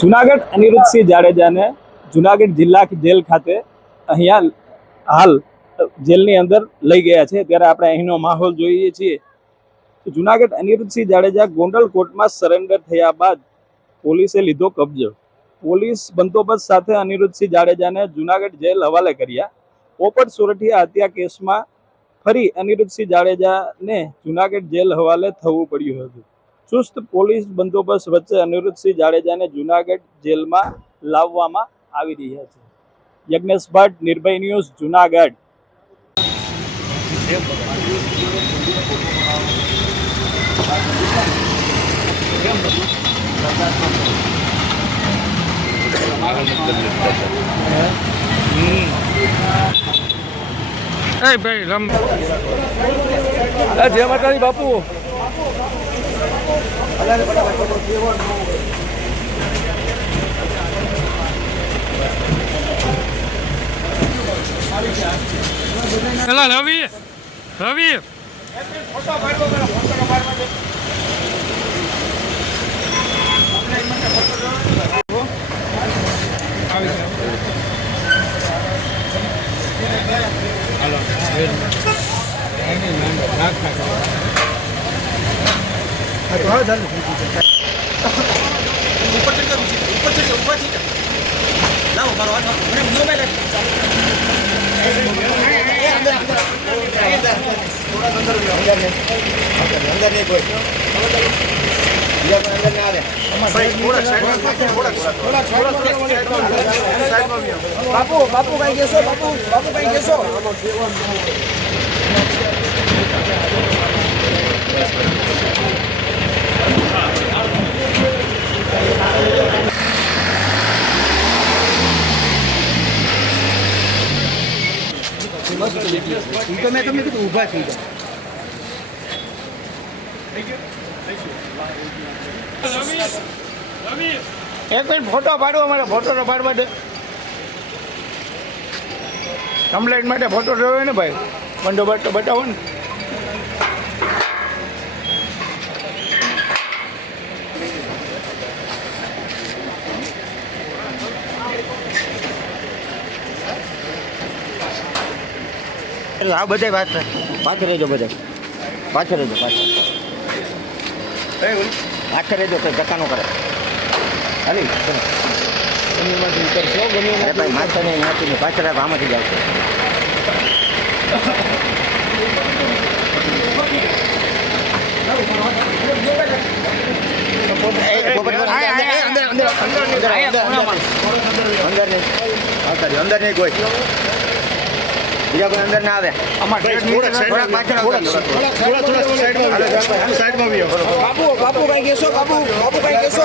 જુનાગઢ અનિરુદ્ધસિંહ જાડેજાને જુનાગઢ જિલ્લા જેલ ખાતે અહીંયા હાલ જેલની અંદર લઈ ગયા છે। ત્યારે આપણે અહીંનો માહોલ જોઈએ છીએ। જુનાગઢ અનિરુદ્ધસિંહ જાડેજા ગોંડલ કોર્ટમાં સરેન્ડર થયા બાદ પોલીસે લીધો કબજો। પોલીસ બંદોબસ્ત સાથે અનિરુદ્ધસિંહ જાડેજાને જુનાગઢ જેલ હવાલે કર્યા। પોપટ સોરઠિયા હત્યા કેસમાં ફરી અનિરુદ્ધસિંહ જાડેજાને જુનાગઢ જેલ હવાલે થવું પડ્યું હતું। ચુસ્ત પોલીસ બંદોબસ્ત વચ્ચે અનિરુદ્ધસિંહ જાડેજાને જુનાગઢ જેલમાં લાવવામાં આવી રહ્યા છે। યજ્ઞેશ ભટ્ટ, નિર્ભય ન્યૂઝ, જુનાગઢ। ભાઈ રમ જય માતાજી બાપુ। પેલા રવિ રવિ બાપુ બાપુ કઈ કેસો બાપુ બાપુ કઈ કેસો તો મેં તમને કીધું ઊભા થઈ જાઓ। એક મિનિટ ફોટો પાડો, અમારે ફોટો તો પાડવા દે। કમ્પ્લેટ માટે ફોટો જોયો ને ભાઈ, બંદોબસ્ત તો બતાવો ને। આ બધે પાછળ રહેજો, બધે પાછળ રહેજો, પાછળ રહેજો, તો ધક્કા નો કરે હાલી ભાઈ માથા ને નાખીને પાછળ આમાંથી જાવ અંદર નહીં કોઈ બીજા કોઈ અંદર ના આવે। બાપુ બાપુ કઈ કેસો બાપુ બાપુ કઈ કેસો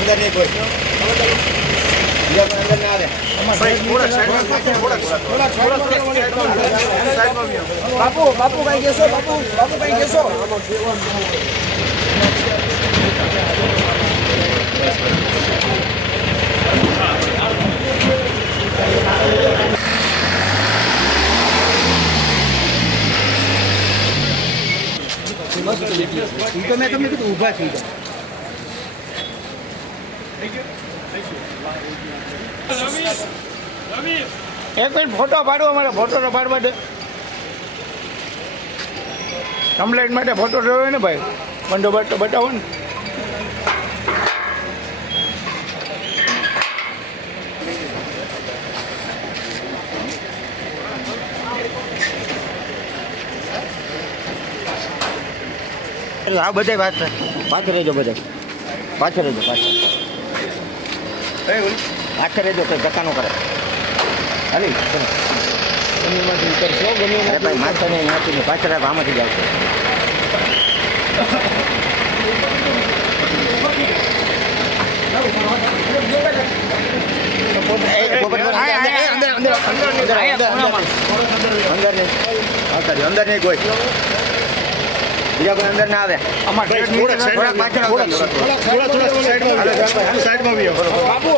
અંદર નહીં કોઈ બીજા કોઈ અંદર ના આવે। બાપુ બાપુ કઈ કેસો બાપુ બાપુ કઈ કેસો તો મેં તમને કીધું ઊભા થઈ જાઓ। એક મિનિટ ફોટો પાડો, અમારે ફોટો તો પાડવા દે। કમ્પ્લેટ માટે ફોટો જોયો ને ભાઈ, બંદોબસ્ત તો બતાવો ને। આ બધે પાછળ રહેજો, બધે પાછળ રહેજો, પાછળ રહેજો, તો ધક્કા નો કરે હાલી ભાઈ માથા ને નાખીને પાછળ આમાંથી જાવ અંદર નહીં કોઈ બીજા કોઈ અંદર ના આવે અમારે થોડાક પાછળ આવજો.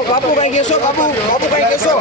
બાપુ કઈ કહેશો બાપુ કઈ કહેશો